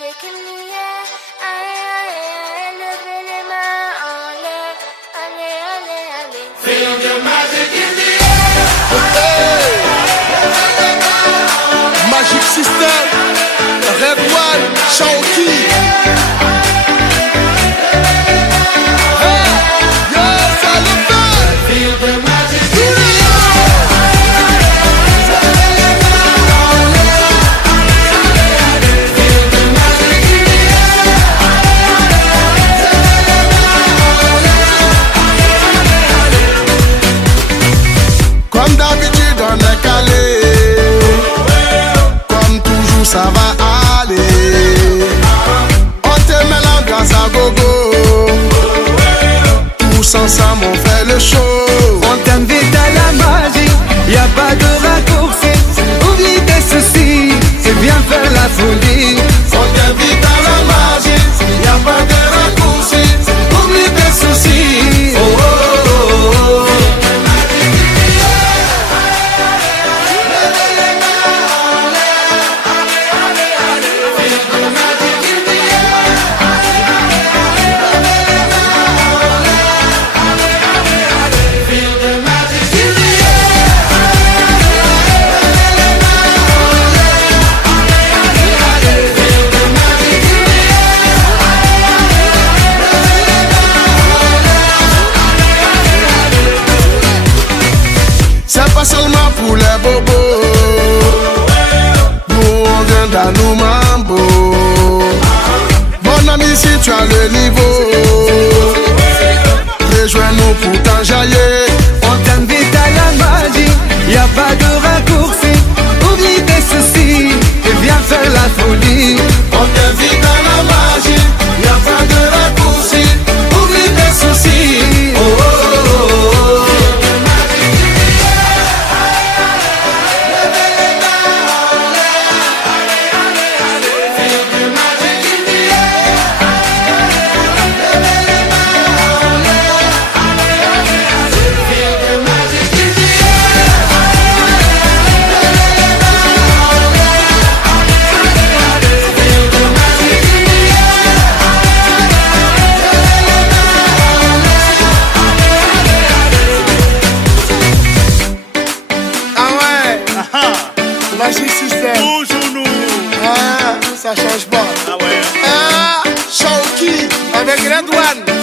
magic in the air. Allez, allez, allez, levez les mains en l'air. Allez, allez, allez. Feel the magic in the air. Magic System, Red One, Shaoki. Comme d'habitude on est calé, comme toujours ça va aller. On te met l'ambiance à gogo, tous ensemble on fait le show. On t'invite à la magie, y a pas de raccourci. Oublie tes soucis et viens faire la folie. On t'invite à la magie, y a pas de raccourci. Oublie tes soucis. Oh, oh, oh, oh. C'est pas seulement pour les bobos, nous on vient d'Anou Mambo. Mon ami, si tu as le niveau, rejoins-nous pour t'enjailler. On t'invite à la magie, y a pas de raccourci. Oublie tes soucis et viens faire la folie. On t'invite à la magie, y a pas de raccourci. Oublie tes soucis. Oh, oh, oh, oh. Magic System, Toujours nous. ah, ça change pas. Ah ouais. Ah, Shaoki avec Red One.